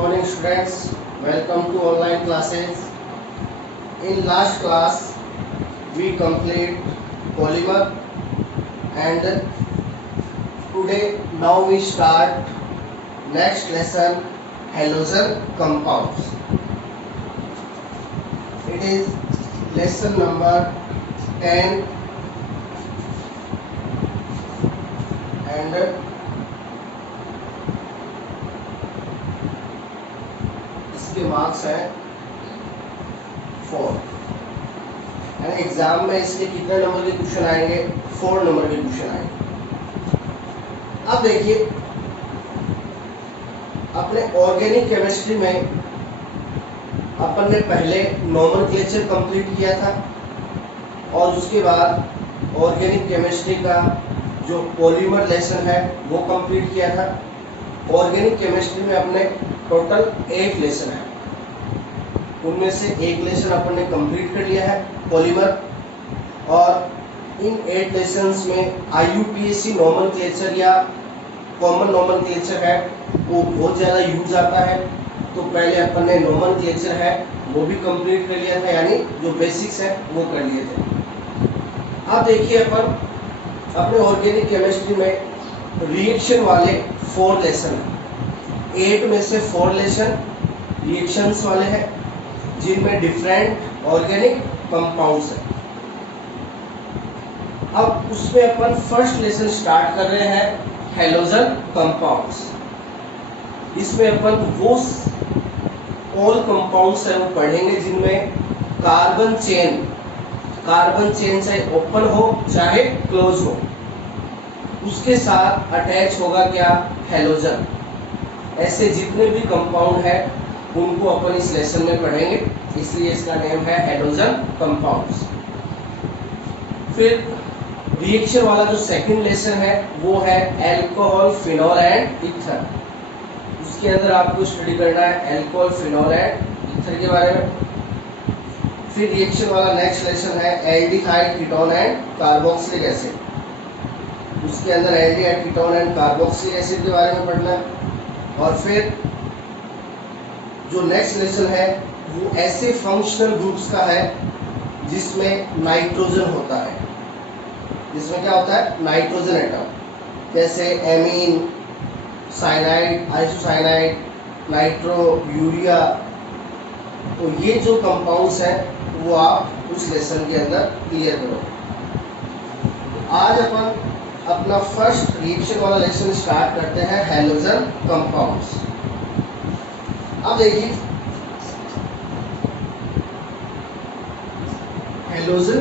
morning students, welcome to online classes. In last class we complete polymer and today now we start next lesson halogen compounds. It is lesson number 10 and इसके marks हैं 4 and exam में इसके कितने number के question आएंगे? 4 number के question आएंगे। अब देखिए, अपने ऑर्गेनिक केमिस्ट्री में अपन ने पहले नोमेनक्लेचर कंप्लीट किया था और उसके बाद ऑर्गेनिक केमिस्ट्री का जो पॉलीमर लेसन है वो कंप्लीट किया था। ऑर्गेनिक केमिस्ट्री में अपने टोटल 8 लेसन है, उनमें से एक लेसन अपन ने कंप्लीट कर लिया है पॉलीमर, और इन 8 लेसन्स में IUPAC नोमेनक्लेचर या कॉमन नोमेनक्लेचर है वो बहुत ज़्यादा यूज आता है। तो पहले अपन ने नोमेनक्लेचर है वो भी कंप्लीट कर लिया था, यानी जो बेसिक्स है वो कर लिए थे। अब देखिए, अपन अपने ऑर्गेनिक केमिस्ट्री में रिएक्शन वाले 4 लेसन हैं। 8 में से 4 लेसन रिएक्शंस वाले हैं जिनमें डिफरेंट ऑर्गेनिक कंपाउंड्स हैं। अब उसमें अपन फर्स्ट लेसन स्टार्ट कर रहे हैं हैलोजन कंपाउंड्स। इसमें अपन वो ऑल कंपाउंड्स है वो पढ़ेंगे जिनमें कार्बन चेन चाहे ओपन हो चाहे क्लोज हो, उसके साथ अटैच होगा क्या? हैलोजन। ऐसे जितने भी कंपाउंड है उनको अपन इस लेसन में पढ़ेंगे, इसलिए इसका नेम है हैलोजन कंपाउंड्स। फिर रिएक्शन वाला जो सेकंड लेसन है वो है अल्कोहल, फिनॉल एंड ईथर। उसके अंदर आपको स्टडी करना है अल्कोहल, फिनॉल एंड ईथर के बारे में। फिर रिएक्शन वाला नेक्स्ट लेसन है aldehyde, ketone and carboxylic acid. उसके अंदर aldehyde, ketone and carboxylic acid के बारे में पढ़ना है। और फिर जो नेक्स्ट लेसन है वो ऐसे फंक्शनल ग्रुप्स का है जिसमें नाइट्रोजन होता है। जिसमें क्या होता है? नाइट्रोजन एटम, जैसे amine, cyanide, isocyanide, nitro, urea. तो ये जो कंपाउंड्स हैं वो आप उस लेसन के अंदर क्लियर करो। आज अपन अपना फर्स्ट रिएक्शन वाला लेसन स्टार्ट करते हैं हैलोजन कंपाउंड्स। अब देखिए, हैलोजन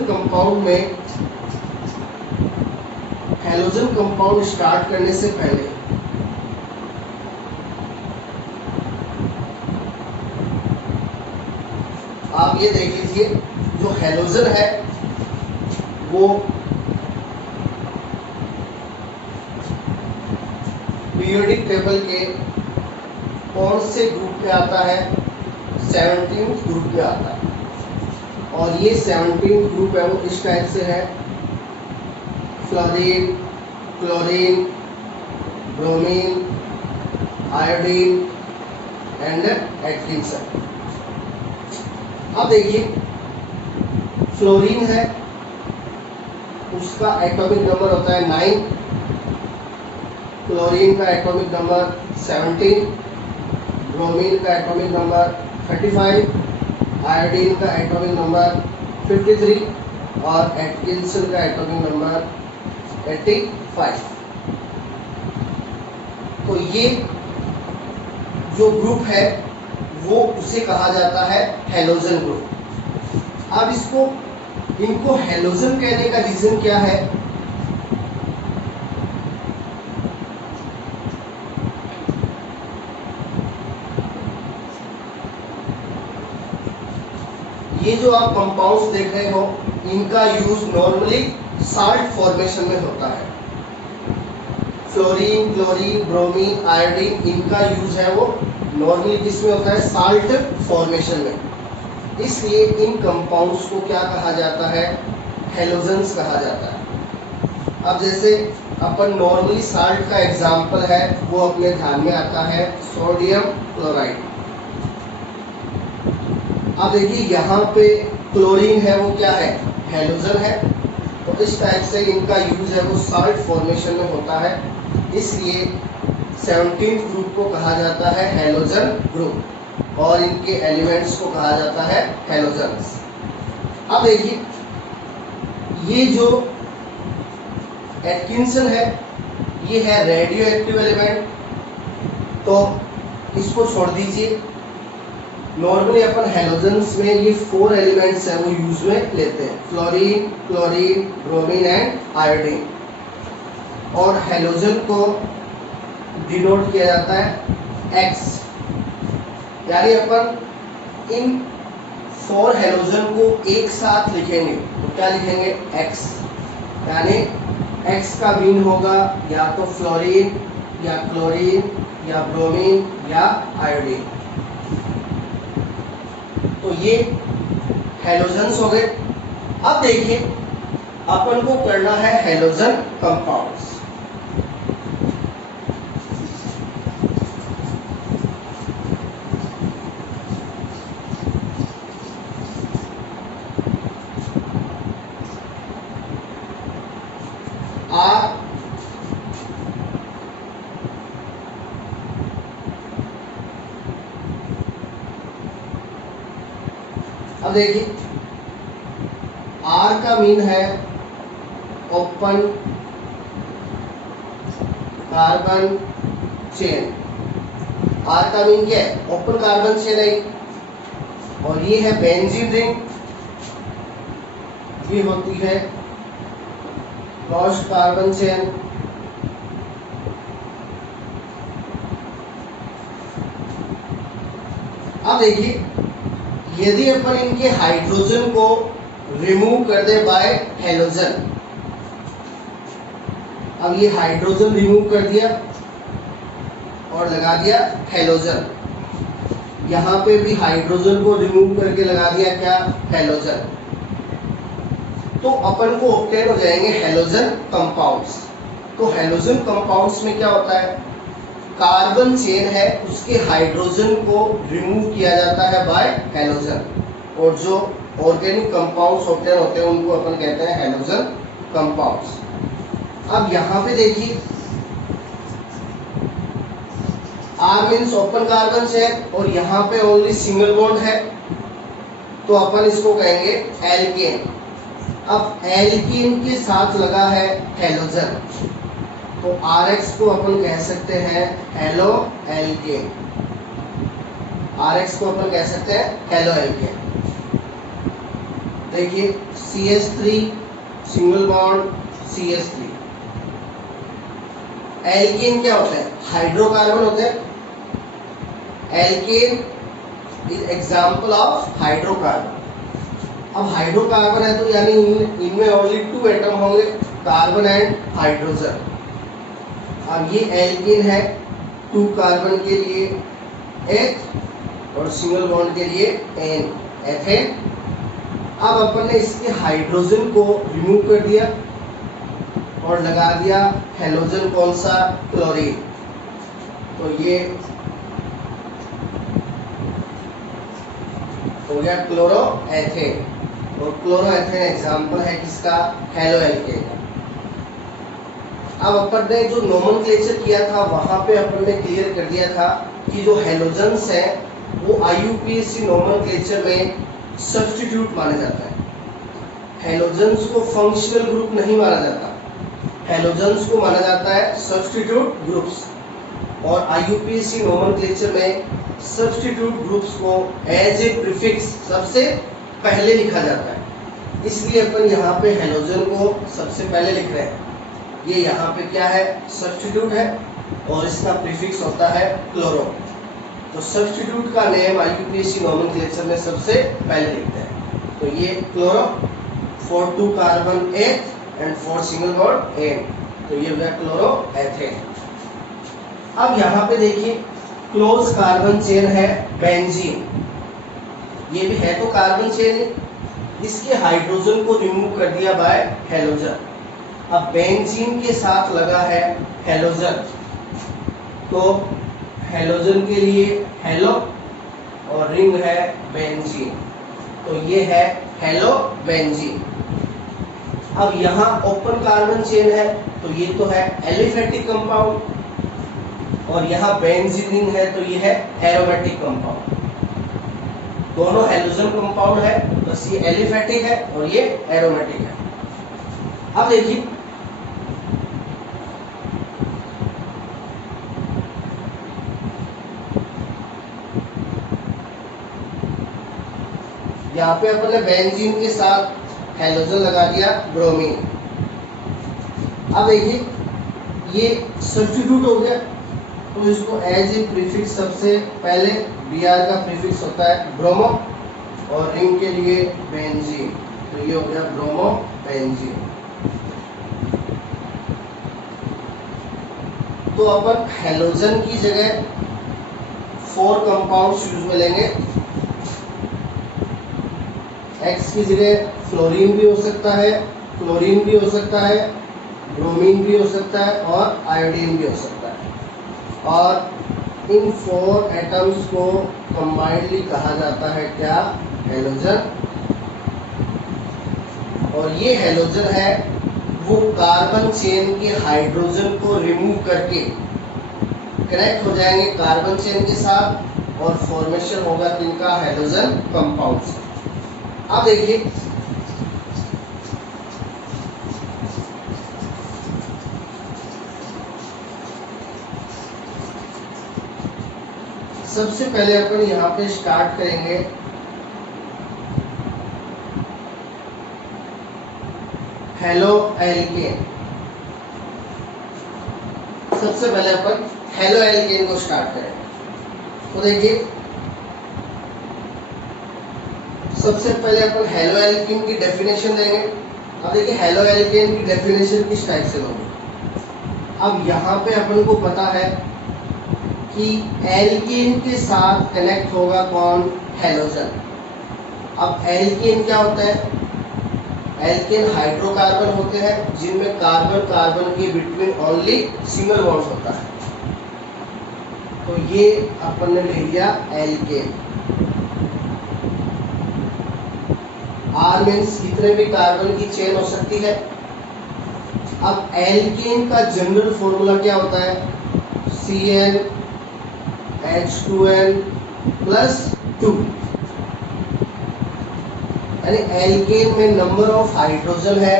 कंपाउंड स्टार्ट करने से पहले आप ये देख लीजिए, जो हैलोजन है वो पीरियोडिक टेबल के कौन से ग्रुप में आता है? 17th ग्रुप में आता है। और ये 17th ग्रुप है वो इस टाइप से है: fluorine, chlorine, bromine, iodine and Atkinson. अब देखिए, फ्लोरीन है, उसका एटॉमिक नंबर होता है 9, क्लोरीन का एटॉमिक नंबर 17, ब्रोमीन का एटॉमिक नंबर 35, आयोडीन का एटॉमिक नंबर 53 और एटकिंसन का एटॉमिक नंबर 85। तो ये जो ग्रुप है वो उसे कहा जाता है हैलोजन ग्रुप। अब इनको हैलोजन कहने का रीजन क्या है? ये जो आप कंपाउंड्स देख रहे हो इनका यूज नॉर्मली साल्ट फॉर्मेशन में होता है। फ्लोरीन, क्लोरीन, ब्रोमीन, आयोडीन, इनका यूज है वो नॉर्मली किसमें होता है? साल्ट फॉर्मेशन में। इसलिए इन कंपाउंड्स को क्या कहा जाता है? हैलोजन्स कहा जाता है। अब जैसे अपन नॉर्मली साल्ट का एग्जाम्पल है वो अपने ध्यान में आता है सोडियम क्लोराइड। अब देखिए यहाँ पे क्लोरीन है वो क्या है, हैलोजन है। तो इस टाइप से इनका यूज है वो साल्ट फॉर्मेशन में होता है, इसलिए 17th ग्रुप को कहा जाता है हैलोजन ग्रुप और इनके एलिमेंट्स को कहा जाता है हैलोजन्स। अब देखिए ये जो एटकिंसन है ये है रेडियो एक्टिव एलिमेंट, तो इसको छोड़ दीजिए। नॉर्मली अपन हैलोजन्स में ये 4 एलिमेंट्स है वो यूज में लेते हैं, fluorine, chlorine, bromine and iodine. और हैलोजन को डिनोट किया जाता है X, यानी अपन इन 4 हैलोजन को एक साथ लिखेंगे तो क्या लिखेंगे, X, यानी X का मीन होगा या तो फ्लोरीन या क्लोरीन या ब्रोमीन या आयोडीन। तो ये हैलोजन्स हो गए। अब देखिए अपन को करना है हैलोजन कंपाउंड्स। अब देखिए R का मीन है ओपन कार्बन चेन। R का मीन क्या है, ओपन कार्बन चेन है। और ये है बेंजीन रिंग, ये होती है क्लोज्ड कार्बन चेन। अब देखिए यदि अपन इनके हाइड्रोजन को रिमूव कर दे बाय हैलोजन, अब ये हाइड्रोजन रिमूव कर दिया और लगा दिया हैलोजन, यहाँ पे भी हाइड्रोजन को रिमूव करके लगा दिया क्या, हैलोजन, तो अपन को ऑब्टेन हो जाएंगे हैलोजन कंपाउंड्स। तो हैलोजन कंपाउंड्स में क्या होता है, कार्बन चेन है उसके हाइड्रोजन को रिमूव किया जाता है बाय हैलोजन, और जो ऑर्गेनिक कंपाउंड्स होते हैं उनको अपन कहते हैं हैलोजन कंपाउंड्स। अब यहाँ पे देखिए R means open carbon chain और यहाँ पे ओनली सिंगल बॉन्ड है, तो अपन इसको कहेंगे एल्केन। अब एल्केन के साथ लगा है हैलोजन, तो RX को अपन कह सकते हैं हेलो एल्केन। RX को अपन कह सकते हैं हेलो एल्केन। देखिए CH3 single bond CH3। Alkene क्या होते हैं, हाइड्रोकार्बन होते हैं। Alkane is example of hydrocarbon. अब हाइड्रोकार्बन है तो यानी इनमें ओनली 2 एटम होंगे, कार्बन एंड हाइड्रोजन। अब ये एल्केन है, 2 कार्बन के लिए H और सिंगल बॉन्ड के लिए N, एथेन। अब अपन ने इसके हाइड्रोजन को रिमूव कर दिया और लगा दिया हैलोजन, कौन सा, क्लोरीन। तो ये हो गया क्लोरोएथेन, और क्लोरोएथेन एग्जांपल है किसका, हेलो एल्केन। अब अपन ने जो नोमेनक्लेचर किया था वहां पे अपन ने क्लियर कर दिया था कि जो हैलोजन्स है वो IUPAC नोमेनक्लेचर में सब्स्टिट्यूट माना जाता है। हैलोजन्स को फंक्शनल ग्रुप नहीं माना जाता, हैलोजन्स को माना जाता है सब्स्टिट्यूट ग्रुप्स। और IUPAC नोमेनक्लेचर में सब्स्टिट्यूट ग्रुप्स को एज ए प्रीफिक्स सबसे पहले लिखा जाता है, इसलिए अपन यहाँ पे हैलोजन को सबसे पहले लिख रहे हैं। ये यहाँ पे क्या है, सब्स्टिट्यूट है और इसका प्रीफिक्स होता है क्लोरो। तो सब्स्टिट्यूट का नेम IUPAC नोमेनक्लेचर में सबसे पहले लिखते हैं। तो ये chloro, for 2 carbon H and for single bond N, तो ये हो गया क्लोरोएथेन। अब यहाँ पे देखिए क्लोज कार्बन चेन है बेंजीन, ये भी है तो कार्बन चेन, इसके हाइड्रोजन को रिमूव कर दिया बाय हैलोजन। अब बेंजीन के साथ लगा है हैलोजन, तो हैलोजन के लिए हेलो और रिंग है बेंजीन। तो ये है हेलोबेंजीन। अब यहाँ ओपन कार्बन चेन है तो ये तो है एलिफेटिक कंपाउंड, और यहाँ बेंजीन है तो ये है एरोमेटिक कंपाउंड। दोनों हेलोजन कंपाउंड है, बस ये एलिफेटिक है और ये एरोमेटिक है। अब देखिए यहाँ पे अपन ने बेंजीन के साथ हेलोजन लगा दिया ब्रोमीन। अब देखिए ये सब्स्टिट्यूट हो गया, तो इसको एज ए प्रीफिक्स सबसे पहले Br का प्रीफिक्स होता है ब्रोमो, और रिंग के लिए बेंजीन, तो ये हो गया ब्रोमो बेंजीन। तो अपन हेलोजन की जगह 4 कंपाउंड्स यूज में लेंगे। X की जगह फ्लोरीन भी हो सकता है, क्लोरीन भी हो सकता है, ब्रोमीन भी हो सकता है और आयोडीन भी हो सकता है। और इन 4 एटम्स को कंबाइंडली कहा जाता है क्या? हेलोजन। और ये हेलोजन है वो कार्बन चेन के हाइड्रोजन को रिमूव करके कनेक्ट हो जाएंगे कार्बन चेन के साथ, और फॉर्मेशन होगा इनका हेलोजन कंपाउंड से। अब देखिए सबसे पहले अपन यहाँ पे स्टार्ट करेंगे हेलो एल्केन। सबसे पहले अपन हेलो एल्केन को स्टार्ट करेंगे। तो देखिए सबसे पहले अपन हेलो एल्केन की डेफिनेशन देंगे। अब देखिए हेलो एल्केन की डेफिनेशन किस टाइप से होगी। अब यहाँ पे अपन को पता है कि एल्केन के साथ कनेक्ट होगा कौन? हेलोजन। अब एल्केन क्या होता है? एल्केन हाइड्रोकार्बन होते हैं जिनमें कार्बन कार्बन के बिटवीन ओनली सिंगल बॉन्ड होता है, तो ये अपन ने ले लिया एल्केन। R मीन्स कितने भी कार्बन की चेन हो सकती है। अब एल्केन का जनरल फॉर्मूला क्या होता है? CnH2n + 2। यानी एल्केन में नंबर ऑफ हाइड्रोजन है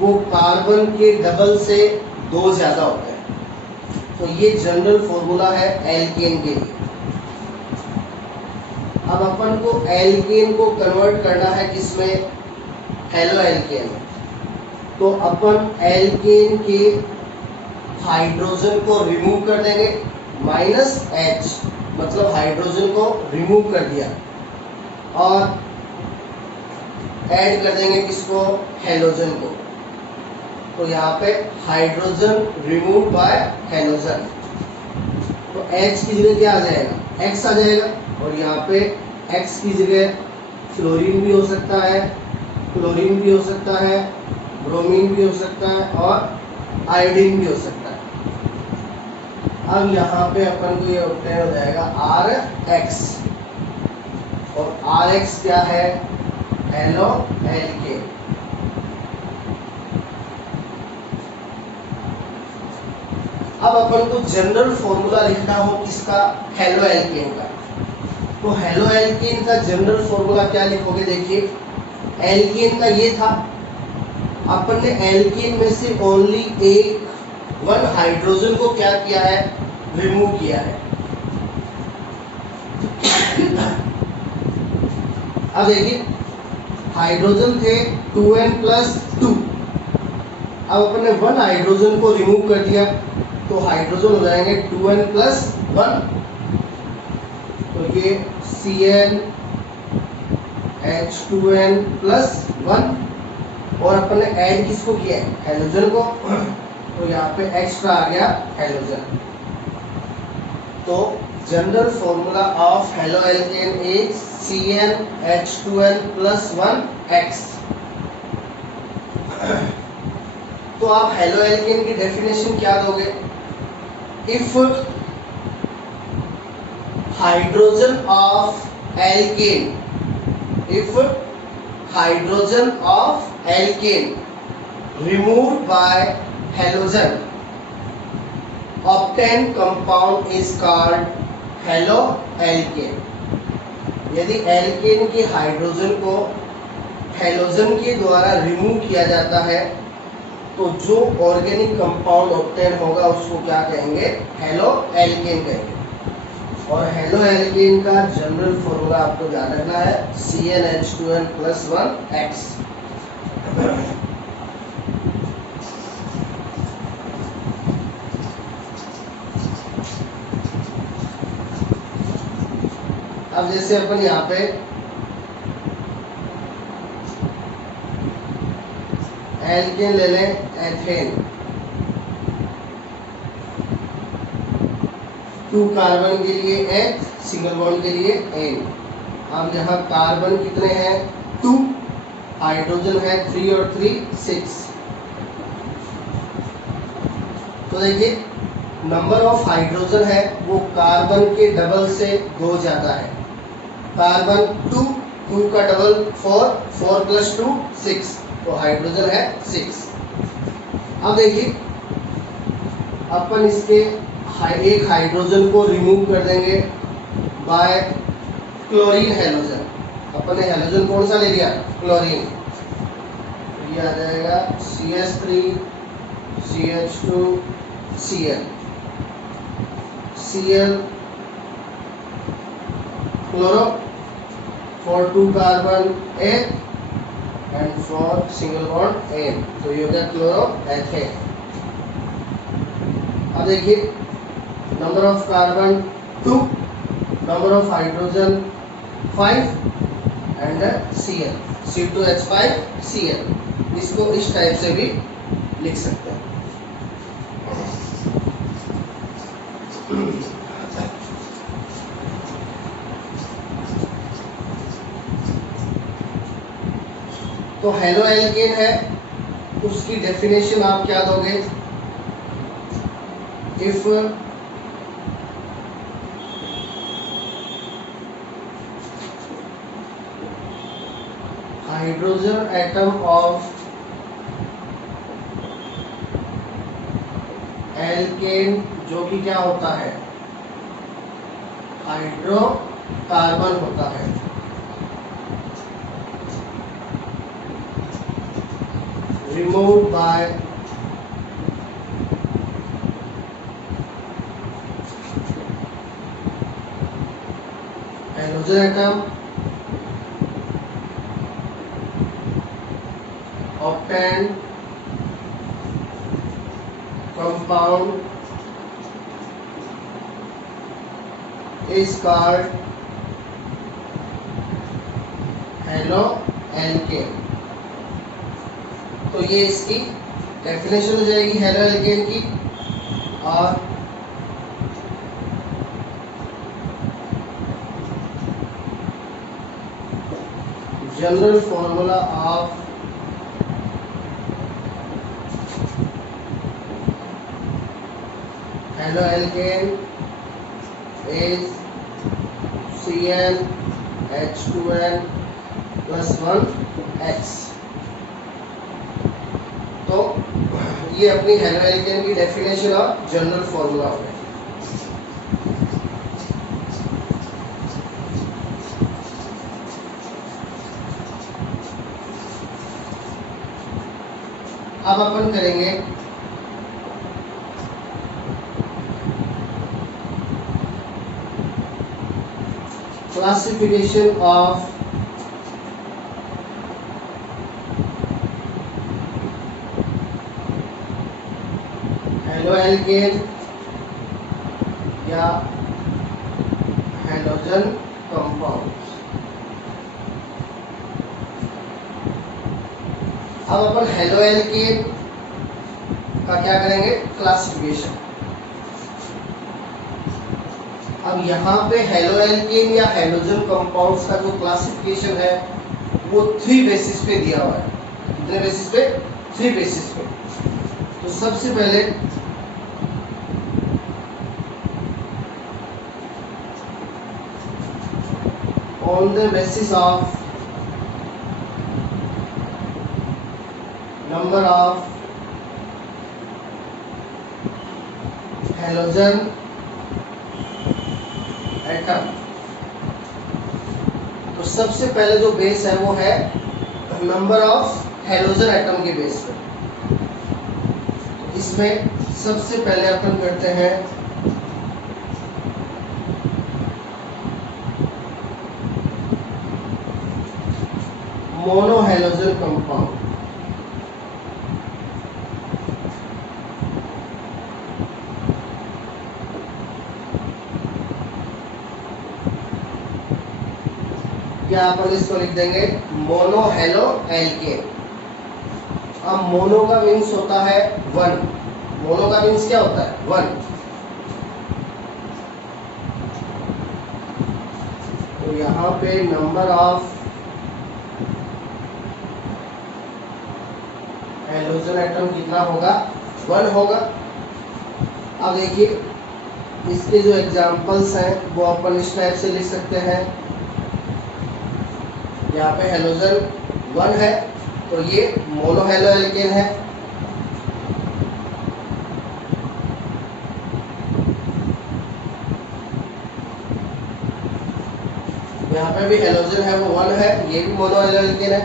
वो कार्बन के डबल से 2 ज्यादा होता है, तो ये जनरल फॉर्मूला है एल्केन के लिए। अब अपन को एल्केन को कन्वर्ट करना है किसमें? Halo alkane. तो अपन एल्केन के हाइड्रोजन को रिमूव कर देंगे, -H मतलब हाइड्रोजन को रिमूव कर दिया, और ऐड कर देंगे किसको? हेलोजन को। तो यहाँ पे हाइड्रोजन रिमूव बाय हेलोजन, तो H की जगह क्या आ जाएगा? X आ जाएगा, और यहाँ पे X की जगह फ्लोरीन भी हो सकता है, क्लोरीन भी हो सकता है, ब्रोमीन भी हो सकता है और आयोडीन भी हो सकता है। अब यहाँ पे अपन को ये ऑब्टेन हो जाएगा RX, और RX क्या है? Halo alkane. अब अपन को जनरल फॉर्मूला लिखना हो किसका? हेलो एल्केन का। तो हेलो एल्केन का जनरल फॉर्मूला क्या लिखोगे? देखिए एल्केन का ये था, अपन ने एल्केन में से ओनली एक 1 हाइड्रोजन को क्या किया है? रिमूव किया है। अब देखिए हाइड्रोजन थे 2n + 2। अब अपन ने 1 हाइड्रोजन को रिमूव कर दिया, तो हाइड्रोजन हो जाएंगे 2n + 1, तो ये CnH2n + 1, और अपन ने ऐड किसको किया है? हेलोजन को, तो यहाँ पे एक्स्ट्रा आ गया हेलोजन। तो general formula of halo alkane is CnH2n + 1X। तो आप हेलो एल्केन की डेफिनेशन क्या दोगे? If hydrogen of alkene if hydrogen of alkane removed by halogen obtained compound is called haloalkane। यदि एल्केन की हाइड्रोजन को हैलोजन के द्वारा रिमूव किया जाता है तो जो ऑर्गेनिक कंपाउंड ऑब्टेन होगा उसको क्या कहेंगे, हैलोएल्केन कहेंगे। और हैलोएल्केन का जनरल फॉर्मूला आपको याद रखना है CnH2n+1X। अब जैसे अपन यहाँ पे एल्केन ले लें, एथेन, 2 कार्बन के लिए H, सिंगल बॉन्ड के लिए N। अब यहाँ कार्बन कितने हैं, 2, हाइड्रोजन है 3 और 3 6। तो देखिए नंबर ऑफ हाइड्रोजन है वो कार्बन के डबल से 2 ज्यादा है। कार्बन 2, 2 का डबल 4, 4 + 2 6, तो हाइड्रोजन है 6। अब देखिए अपन इसके एक हाइड्रोजन को रिमूव कर देंगे बाय क्लोरीन हैलोजन। अपन ने हैलोजन कौन सा ले लिया, क्लोरीन। ये आ जाएगा CH3 CH2 Cl, Cl chloro for 2 carbon H and for single bond N, तो ये हो गया क्लोरोएथेन। अब देखिए number of carbon 2, number of hydrogen 5 and Cl, C2H5Cl। इसको इस टाइप से भी लिख सकते हैं। तो हैलोएल्केन है, उसकी डेफिनेशन आप क्या दोगे, if hydrogen atom of alkene, जो कि क्या होता है, हाइड्रोकार्बन होता है, removed by halogen atom obtained compound is called haloalkane। तो ये इसकी डेफिनेशन हो जाएगी हैलोएल्केन की। और general formula of haloalkane is CnH2n+1X। तो ये अपनी हैलोएल्केन की डेफिनेशन और जनरल फॉर्मूला हो गया। अब अपन करेंगे क्लासिफिकेशन ऑफ हैलोएल्केन या हैलोजन कंपाउंड्स। अब अपन हैलोएल्केन का क्या करेंगे, क्लासिफिकेशन। अब यहाँ पे हैलोएल्केन या हैलोजन कंपाउंड्स का जो क्लासिफिकेशन है वो 3 बेसिस पे दिया हुआ है। कितने बेसिस पे, 3 बेसिस पे। तो सबसे पहले on the basis of number of halogen atom. तो सबसे पहले जो बेस है वो है नंबर ऑफ हैलोजन एटम के बेस पे। इसमें सबसे पहले अपन करते हैं मोनोहैलोजन कंपाउंड। क्या अपन इसको लिख देंगे मोनोहैलो एल्केन। अब मोनो का मीन्स होता है वन। मोनो का मीन्स क्या होता है? वन। तो यहाँ पे नंबर ऑफ हैलोजन एटम कितना होगा? वन होगा। अब देखिए इसके जो एग्जांपल्स हैं वो अपन इस टाइप से लिख सकते हैं। यहाँ पे हैलोजन वन है तो ये मोनोहैलो एल्केन है। यहाँ पे भी हैलोजन है वो वन है, ये भी मोनोहैलो एल्केन है।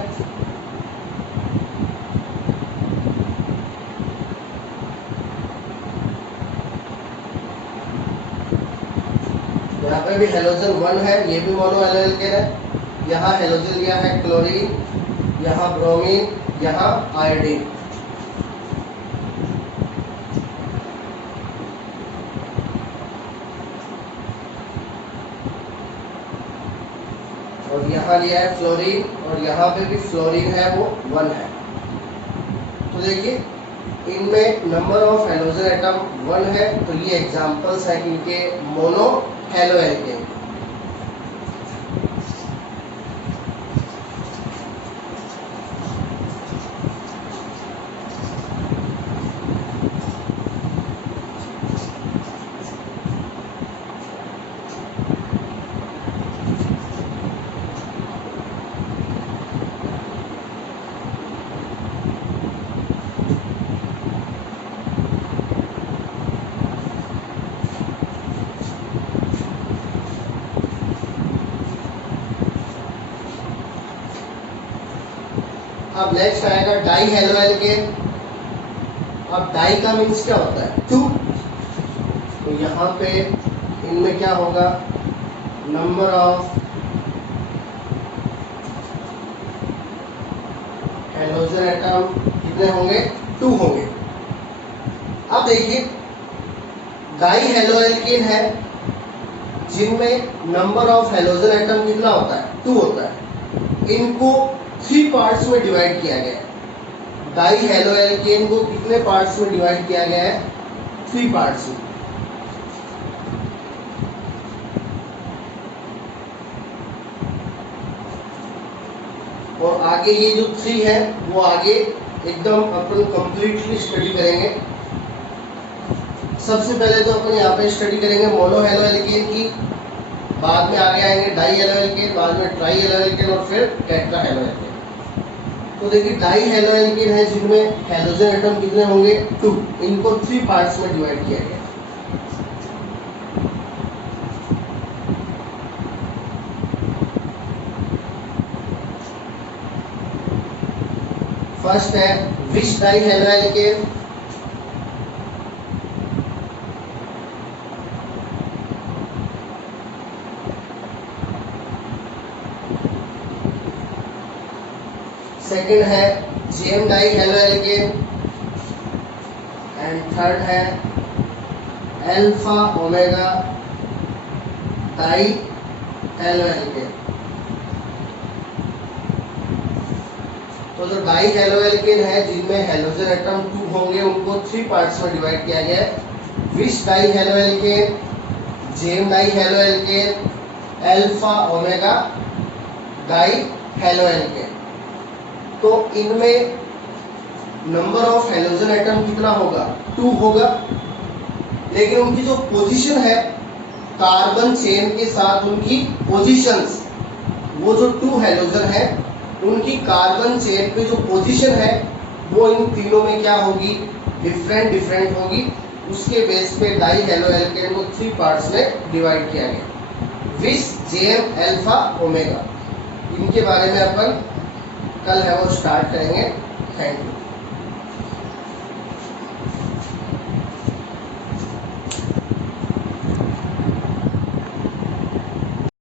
यहाँ पे भी हैलोजन वन है, ये भी मोनोहैलो एल्केन है। यहाँ हैलोजन लिया है क्लोरीन, यहाँ ब्रोमीन, यहाँ आयोडीन। और यहाँ लिया है फ्लोरीन और यहाँ पे भी फ्लोरीन है वो वन है। तो देखिए इनमें number of halogen atom one है तो ये एग्जांपल्स हैं इनके मोनोहैलो एल्केन। अब नेक्स्ट आएगा डाई हैलो एल्केन। अब डाई का मीन्स क्या होता है? टू। तो यहाँ पे इनमें क्या होगा? नंबर ऑफ हैलोजन एटम कितने होंगे? टू होंगे। अब देखिए डाई हैलो एल्केन है जिनमें नंबर ऑफ हैलोजन एटम कितना होता है? टू होता है। इनको थ्री पार्ट्स में डिवाइड किया गया है। डाई हैलो एल्केन को कितने पार्ट्स में डिवाइड किया गया है? थ्री पार्ट्स में। और आगे ये जो थ्री है वो आगे एकदम अपन कंप्लीटली स्टडी करेंगे। सबसे पहले तो अपन यहाँ पे स्टडी करेंगे मोनोहैलो एल्केन की, बाद में आगे आएंगे डाई हैलो एल्केन, बाद में ट्राई हैलो एल्केन और फिर टेट्रा हैलो एल्केन। तो देखिए डाई हैलो एल्केन है जिनमें हैलोजन एटम कितने होंगे? टू। इनको थ्री पार्ट्स में डिवाइड किया गया। फर्स्ट है vic di halo alkane. Second है gem di halo alkane and third है alpha omega di halo alkane. तो जो डाई हैलो एल्केन है जिनमें हैलोजन एटम टू होंगे उनको थ्री पार्ट्स में डिवाइड किया गया है। Vic di halo alkane, gem di halo alkane, alpha omega di halo alkane. तो इनमें नंबर ऑफ हैलोजन एटम कितना होगा? टू होगा। लेकिन उनकी जो पोजीशन है कार्बन चेन के साथ उनकी पोजीशंस, वो जो टू हैलोजन है उनकी कार्बन चेन पे जो पोजीशन है वो इन तीनों में क्या होगी, डिफरेंट होगी। उसके बेस पे डाई हेलो एल्केन को 3 पार्ट्स में डिवाइड किया गया, विस, जेएम, अल्फा, ओमेगा। इनके बारे में अपन कल है वो स्टार्ट करेंगे। Thank you.